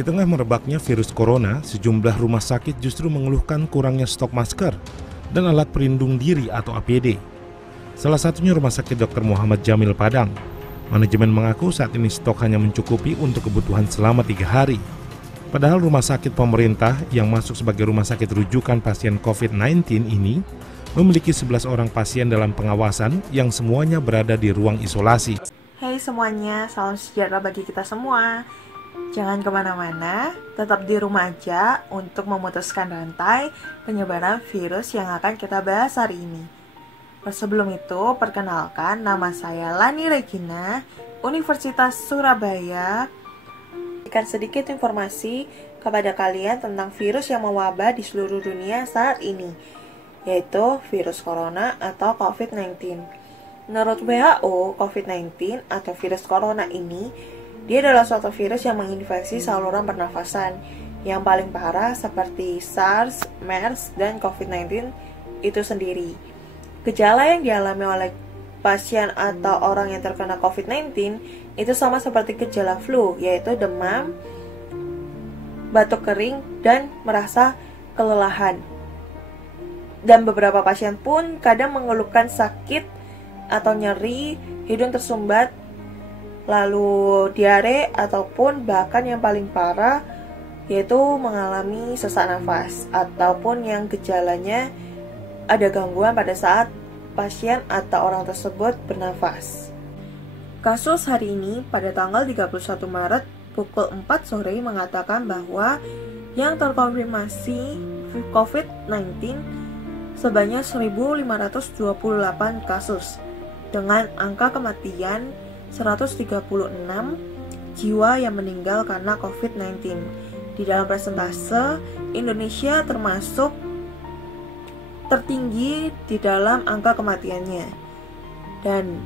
Di tengah merebaknya virus corona, sejumlah rumah sakit justru mengeluhkan kurangnya stok masker dan alat pelindung diri atau APD. Salah satunya Rumah Sakit Dr. Muhammad Jamil Padang. Manajemen mengaku saat ini stok hanya mencukupi untuk kebutuhan selama 3 hari. Padahal rumah sakit pemerintah yang masuk sebagai rumah sakit rujukan pasien COVID-19 ini memiliki 11 orang pasien dalam pengawasan yang semuanya berada di ruang isolasi. Hai semuanya, salam sejahtera bagi kita semua. Jangan kemana-mana, tetap di rumah aja untuk memutuskan rantai penyebaran virus yang akan kita bahas hari ini. Sebelum itu, perkenalkan nama saya Lani Regina, Universitas Surabaya. Berikan sedikit informasi kepada kalian tentang virus yang mewabah di seluruh dunia saat ini, yaitu virus corona atau COVID-19. Menurut WHO, COVID-19 atau virus corona ini, dia adalah suatu virus yang menginfeksi saluran pernafasan yang paling parah seperti SARS, MERS, dan COVID-19 itu sendiri. Gejala yang dialami oleh pasien atau orang yang terkena COVID-19 itu sama seperti gejala flu, yaitu demam, batuk kering, dan merasa kelelahan. Dan beberapa pasien pun kadang mengeluhkan sakit atau nyeri, hidung tersumbat, lalu diare, ataupun bahkan yang paling parah yaitu mengalami sesak nafas, ataupun yang gejalanya ada gangguan pada saat pasien atau orang tersebut bernafas. Kasus hari ini pada tanggal 31 Maret pukul 4 sore mengatakan bahwa yang terkonfirmasi COVID-19 sebanyak 1.528 kasus dengan angka kematian 136 jiwa yang meninggal karena COVID-19. Di dalam persentase, Indonesia termasuk tertinggi di dalam angka kematiannya. Dan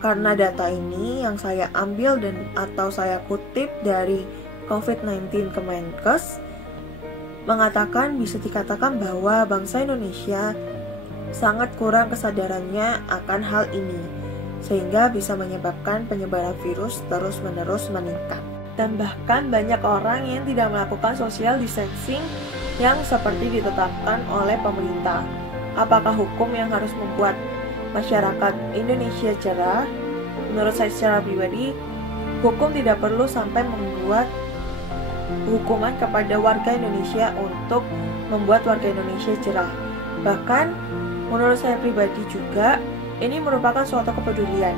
karena data ini yang saya ambil atau saya kutip dari COVID-19 Kemenkes, mengatakan bisa dikatakan bahwa bangsa Indonesia sangat kurang kesadarannya akan hal ini, sehingga bisa menyebabkan penyebaran virus terus-menerus meningkat. Dan bahkan banyak orang yang tidak melakukan social distancing yang seperti ditetapkan oleh pemerintah. Apakah hukum yang harus membuat masyarakat Indonesia jerah? Menurut saya secara pribadi, hukum tidak perlu sampai membuat hukuman kepada warga Indonesia untuk membuat warga Indonesia jerah. Bahkan menurut saya pribadi juga, ini merupakan suatu kepedulian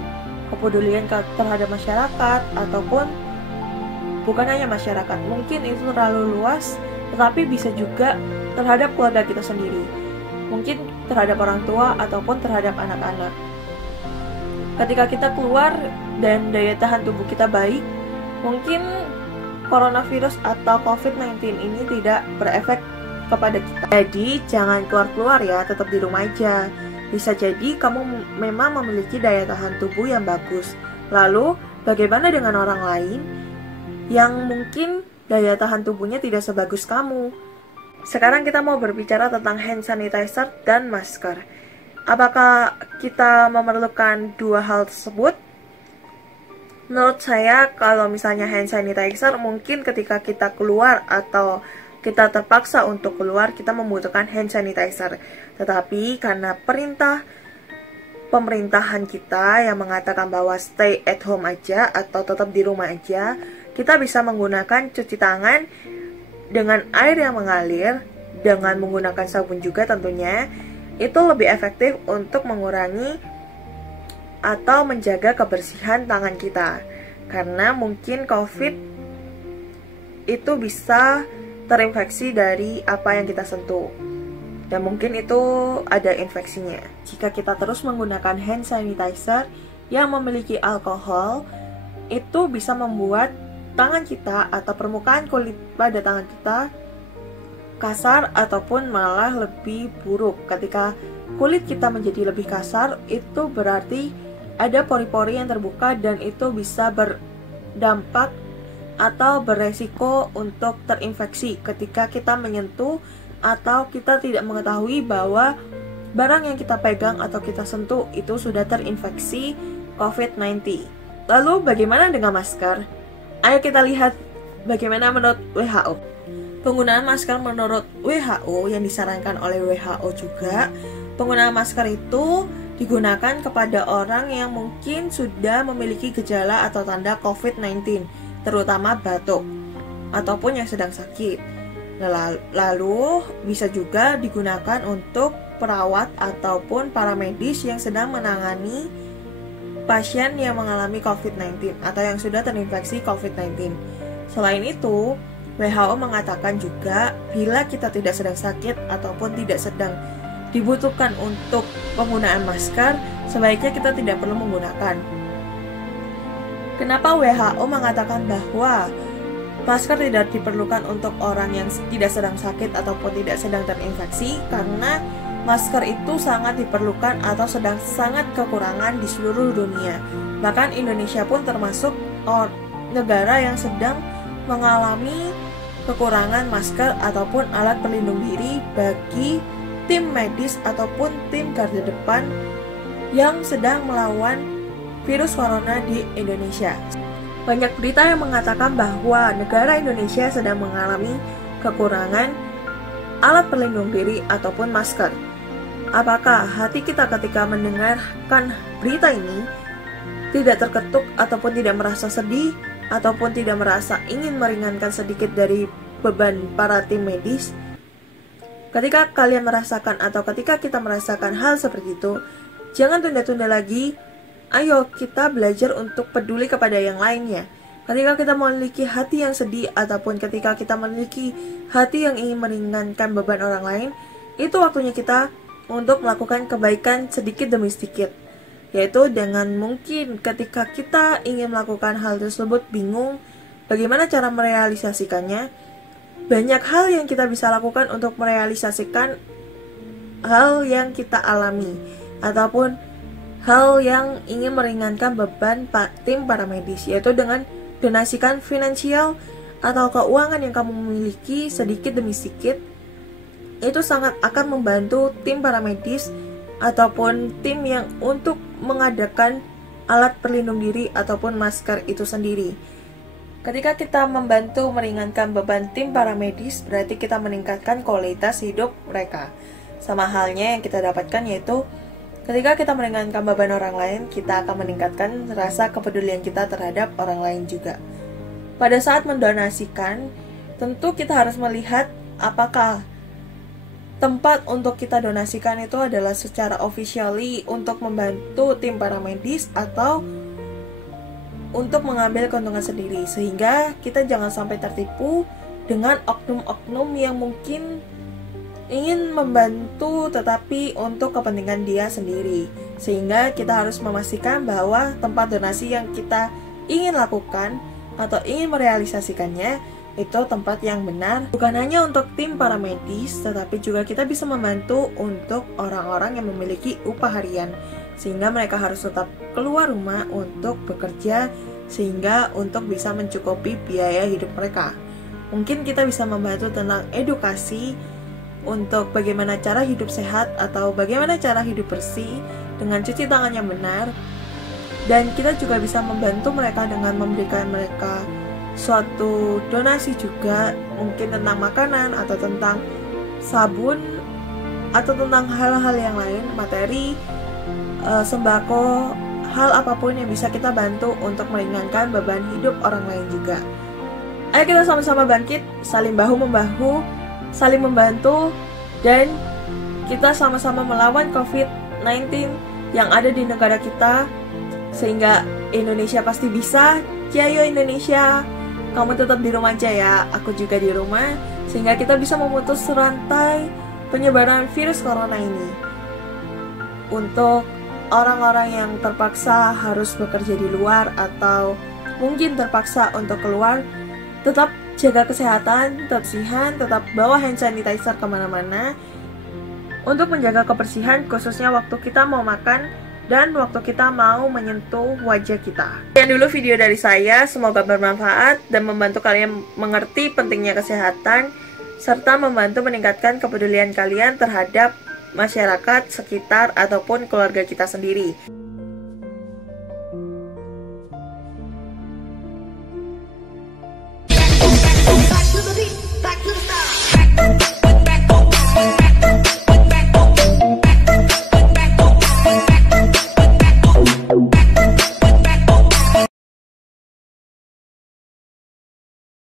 terhadap masyarakat, ataupun bukan hanya masyarakat, mungkin itu terlalu luas, tetapi bisa juga terhadap keluarga kita sendiri, mungkin terhadap orang tua ataupun terhadap anak-anak. Ketika kita keluar dan daya tahan tubuh kita baik, mungkin coronavirus atau COVID-19 ini tidak berefek kepada kita. Jadi jangan keluar-keluar ya, tetap di rumah aja. Bisa jadi kamu memang memiliki daya tahan tubuh yang bagus. Lalu bagaimana dengan orang lain yang mungkin daya tahan tubuhnya tidak sebagus kamu? Sekarang kita mau berbicara tentang hand sanitizer dan masker. Apakah kita memerlukan dua hal tersebut? Menurut saya, kalau misalnya hand sanitizer, mungkin ketika kita keluar atau kita terpaksa untuk keluar, kita membutuhkan hand sanitizer. Tetapi karena pemerintahan kita yang mengatakan bahwa stay at home aja atau tetap di rumah aja, kita bisa menggunakan cuci tangan dengan air yang mengalir, dengan menggunakan sabun juga tentunya. Itu lebih efektif untuk mengurangi atau menjaga kebersihan tangan kita. Karena mungkin COVID itu bisa terinfeksi dari apa yang kita sentuh, dan mungkin itu ada infeksinya. Jika kita terus menggunakan hand sanitizer yang memiliki alkohol, itu bisa membuat tangan kita atau permukaan kulit pada tangan kita kasar ataupun malah lebih buruk. Ketika kulit kita menjadi lebih kasar, itu berarti ada pori-pori yang terbuka dan itu bisa berdampak atau beresiko untuk terinfeksi ketika kita menyentuh atau kita tidak mengetahui bahwa barang yang kita pegang atau kita sentuh itu sudah terinfeksi COVID-19. Lalu bagaimana dengan masker? Ayo kita lihat bagaimana menurut WHO? Penggunaan masker menurut WHO yang disarankan oleh WHO juga, penggunaan masker itu digunakan kepada orang yang mungkin sudah memiliki gejala atau tanda COVID-19, terutama batuk, ataupun yang sedang sakit. Lalu bisa juga digunakan untuk perawat ataupun para medis yang sedang menangani pasien yang mengalami COVID-19 atau yang sudah terinfeksi COVID-19. Selain itu, WHO mengatakan juga bila kita tidak sedang sakit ataupun tidak sedang dibutuhkan untuk penggunaan masker, sebaiknya kita tidak perlu menggunakan. Kenapa WHO mengatakan bahwa masker tidak diperlukan untuk orang yang tidak sedang sakit ataupun tidak sedang terinfeksi? Karena masker itu sangat diperlukan atau sedang sangat kekurangan di seluruh dunia. Bahkan Indonesia pun termasuk negara yang sedang mengalami kekurangan masker ataupun alat pelindung diri bagi tim medis ataupun tim garda depan yang sedang melawan virus corona di Indonesia. Banyak berita yang mengatakan bahwa negara Indonesia sedang mengalami kekurangan alat pelindung diri ataupun masker. Apakah hati kita ketika mendengarkan berita ini tidak terketuk ataupun tidak merasa sedih ataupun tidak merasa ingin meringankan sedikit dari beban para tim medis? Ketika kalian merasakan atau ketika kita merasakan hal seperti itu, jangan tunda-tunda lagi. Ayo kita belajar untuk peduli kepada yang lainnya. Ketika kita memiliki hati yang sedih ataupun ketika kita memiliki hati yang ingin meringankan beban orang lain, itu waktunya kita untuk melakukan kebaikan sedikit demi sedikit. Yaitu dengan mungkin ketika kita ingin melakukan hal tersebut bingung bagaimana cara merealisasikannya, banyak hal yang kita bisa lakukan untuk merealisasikan hal yang kita alami ataupun hal yang ingin meringankan beban tim para medis, yaitu dengan donasikan finansial atau keuangan yang kamu miliki sedikit demi sedikit. Itu sangat akan membantu tim para medis ataupun tim yang untuk mengadakan alat pelindung diri ataupun masker itu sendiri. Ketika kita membantu meringankan beban tim para medis, berarti kita meningkatkan kualitas hidup mereka. Sama halnya yang kita dapatkan yaitu ketika kita meringankan beban orang lain, kita akan meningkatkan rasa kepedulian kita terhadap orang lain juga. Pada saat mendonasikan, tentu kita harus melihat apakah tempat untuk kita donasikan itu adalah secara officially untuk membantu tim para medis atau untuk mengambil keuntungan sendiri, sehingga kita jangan sampai tertipu dengan oknum-oknum yang mungkin ingin membantu tetapi untuk kepentingan dia sendiri. Sehingga kita harus memastikan bahwa tempat donasi yang kita ingin lakukan atau ingin merealisasikannya itu tempat yang benar, bukan hanya untuk tim para medis, tetapi juga kita bisa membantu untuk orang-orang yang memiliki upah harian, sehingga mereka harus tetap keluar rumah untuk bekerja, sehingga untuk bisa mencukupi biaya hidup mereka. Mungkin kita bisa membantu tentang edukasi untuk bagaimana cara hidup sehat atau bagaimana cara hidup bersih dengan cuci tangan yang benar, dan kita juga bisa membantu mereka dengan memberikan mereka suatu donasi juga, mungkin tentang makanan atau tentang sabun atau tentang hal-hal yang lain, materi, sembako, hal apapun yang bisa kita bantu untuk meringankan beban hidup orang lain juga. Ayo kita sama-sama bangkit, saling bahu-membahu, saling membantu, dan kita sama-sama melawan COVID-19 yang ada di negara kita, sehingga Indonesia pasti bisa. Jayo Indonesia! Kamu tetap di rumah aja ya, aku juga di rumah, sehingga kita bisa memutus rantai penyebaran virus corona ini. Untuk orang-orang yang terpaksa harus bekerja di luar atau mungkin terpaksa untuk keluar, tetap jaga kesehatan, tetap bersihan, tetap bawa hand sanitizer kemana-mana untuk menjaga kebersihan, khususnya waktu kita mau makan dan waktu kita mau menyentuh wajah kita. Sekian dulu video dari saya, semoga bermanfaat dan membantu kalian mengerti pentingnya kesehatan serta membantu meningkatkan kepedulian kalian terhadap masyarakat sekitar ataupun keluarga kita sendiri. to the beat, back to the